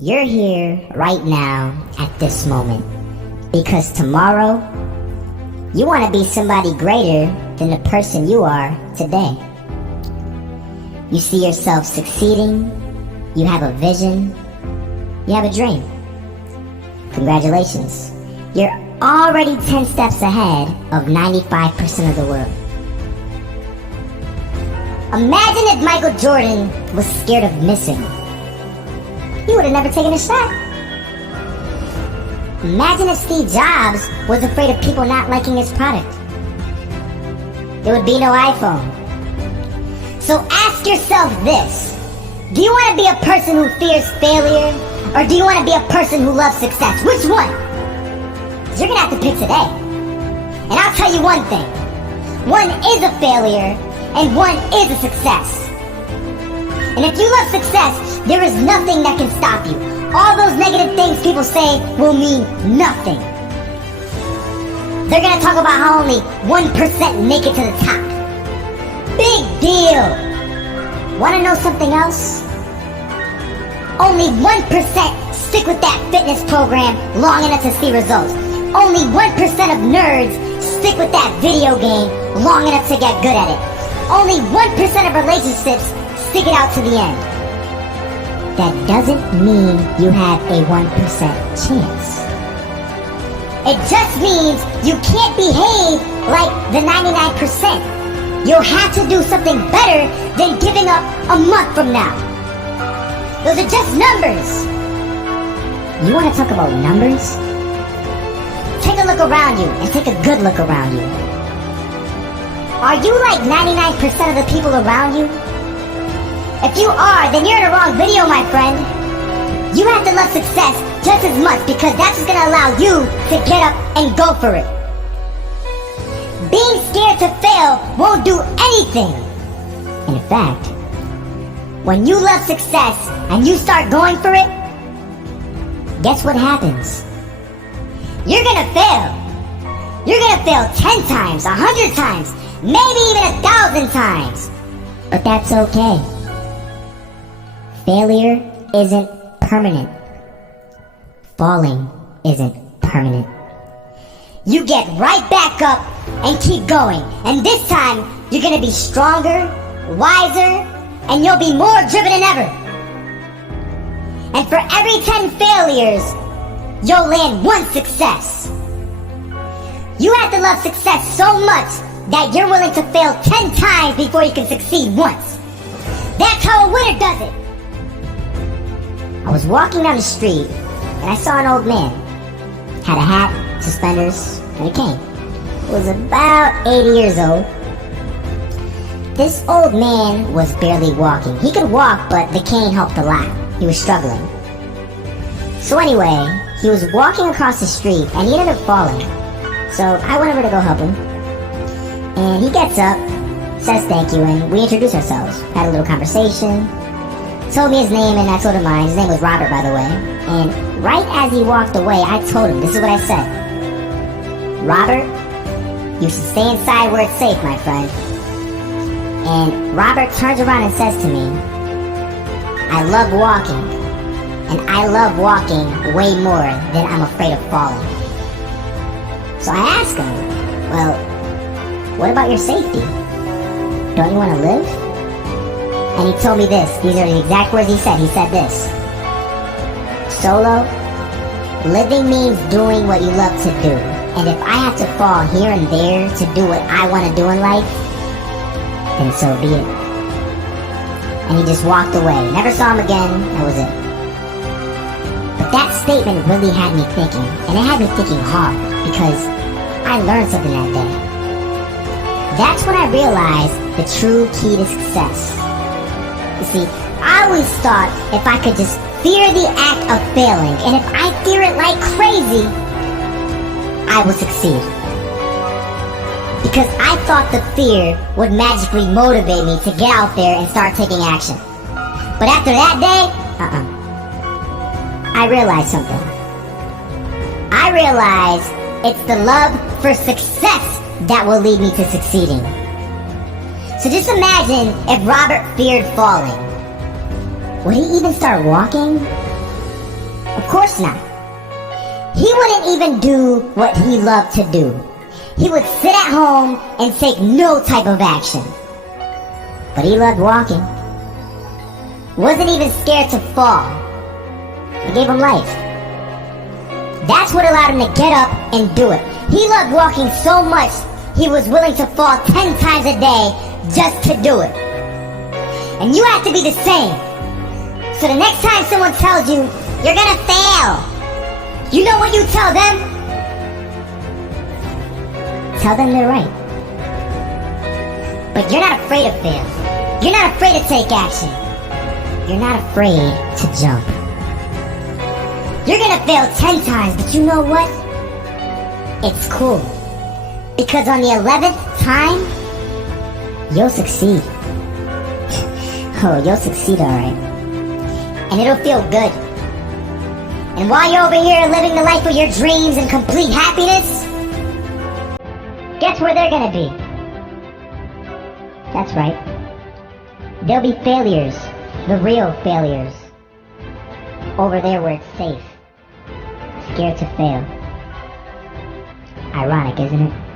You're here right now at this moment because tomorrow you want to be somebody greater than the person you are today. You see yourself succeeding, you have a vision, you have a dream. Congratulations. You're already 10 steps ahead of 95% of the world. Imagine if Michael Jordan was scared of missing. He would have never taken a shot. Imagine if Steve Jobs was afraid of people not liking his product. There would be no iPhone. So ask yourself this. Do you want to be a person who fears failure? Or do you want to be a person who loves success? Which one? You're going to have to pick today. And I'll tell you one thing. One is a failure and one is a success. And if you love success, there is nothing that can stop you. All those negative things people say will mean nothing. They're going to talk about how only 1% make it to the top. Big deal. Want to know something else? Only 1% stick with that fitness program long enough to see results. Only 1% of nerds stick with that video game long enough to get good at it. Only 1% of relationships stick it out to the end. That doesn't mean you have a 1% chance. It just means you can't behave like the 99%. You'll have to do something better than giving up a month from now. Those are just numbers. You want to talk about numbers? Take a look around you and take a good look around you. Are you like 99% of the people around you? If you are, then you're in the wrong video, my friend. You have to love success just as much because that's what's going to allow you to get up and go for it. Being scared to fail won't do anything. In fact, when you love success and you start going for it, guess what happens? You're going to fail. You're going to fail 10 times, 100 times, maybe even 1,000 times. But that's okay. Failure isn't permanent. Falling isn't permanent. You get right back up and keep going. And this time, you're going to be stronger, wiser, and you'll be more driven than ever. And for every 10 failures, you'll land one success. You have to love success so much that you're willing to fail 10 times before you can succeed once. That's how a winner does it. I was walking down the street and I saw an old man. Had a hat, suspenders, and a cane. He was about 80 years old. This old man was barely walking. He could walk, but the cane helped a lot. He was struggling. So anyway, he was walking across the street and he ended up falling. So I went over to go help him. And he gets up, says thank you, and we introduced ourselves. Had a little conversation. Told me his name and I told him mine. His name was Robert, by the way. And right as he walked away, I told him, this is what I said. Robert, you should stay inside where it's safe, my friend. And Robert turns around and says to me, I love walking. And I love walking way more than I'm afraid of falling. So I asked him, well, what about your safety? Don't you want to live? And he told me this. These are the exact words he said. He said this. Solo, living means doing what you love to do. And if I have to fall here and there to do what I want to do in life, then so be it. And he just walked away. Never saw him again. That was it. But that statement really had me thinking. And it had me thinking hard because I learned something that day. That's when I realized the true key to success. You see, I always thought if I could just fear the act of failing, and if I fear it like crazy, I will succeed. Because I thought the fear would magically motivate me to get out there and start taking action. But after that day, I realized something. I realized it's the love for success that will lead me to succeeding. So just imagine if Robert feared falling. Would he even start walking? Of course not. He wouldn't even do what he loved to do. He would sit at home and take no type of action. But he loved walking. Wasn't even scared to fall. It gave him life. That's what allowed him to get up and do it. He loved walking so much, he was willing to fall 10 times a day just to do it. And you have to be the same. So the next time someone tells you, you're gonna fail, you know what you tell them? Tell them they're right. But you're not afraid to fail. You're not afraid to take action. You're not afraid to jump. You're gonna fail 10 times, but you know what? It's cool. Because on the 11th time, you'll succeed. Oh, you'll succeed, alright. And it'll feel good. And while you're over here living the life of your dreams and complete happiness, guess where they're gonna be? That's right. They'll be failures. The real failures. Over there where it's safe. Scared to fail. Ironic, isn't it?